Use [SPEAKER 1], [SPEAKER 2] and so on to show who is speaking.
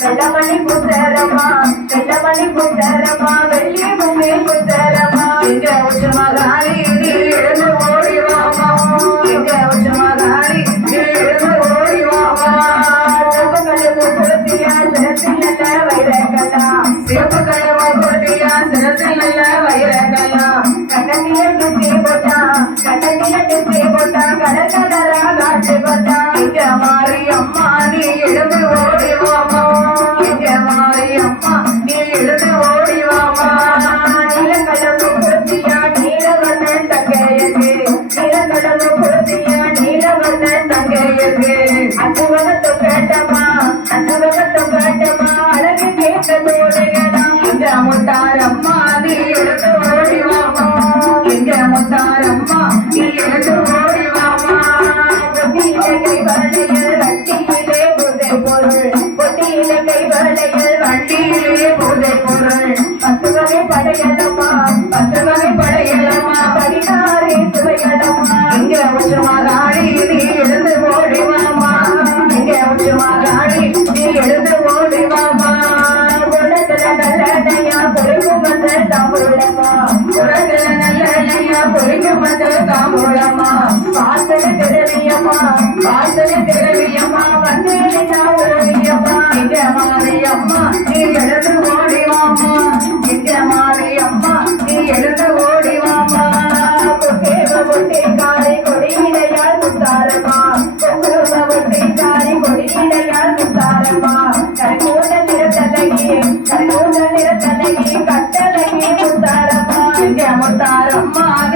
[SPEAKER 1] வெள்ளமணி புத்தரமா வெள்ளமணி புத்தரமா வெள்ளி பூமி புத்தரமா வைரக்கல்லா சிவப்பு கடமை போட்டியா? சிரசில் நல்ல வைரக்கல்லா கண்ணத்தில கிட்டி போட்டா. கண்ணத்தில கிட்டி போட்டா. கடல் கடலா காட்டு போட்டா. இங்க மாறி அம்மா நீ எழுந்து ஓடி வாமா. இங்க மாறி அம்மா நீ எழுந்து ஓடி வாமா. கேட்டமா கேட்ட தோழிகளா எங்க முத்தாரம்மா நீ எழுந்து ஓடி வாமா எங்க முத்தாரம்மா நீ ஓடி வாமா பொட்டியில புதை பொருள் பொட்டியில வண்டியிலே புதை பொருள் பத்து வகை படையலமா பத்து வகை பதினாறு சுவையலமா இங்க உச்சமா வாசல திரவியம்மா திரவியம்மா வந்து நான் ஓடியம்மா. இங்க மாறியம்மா நீ Matar a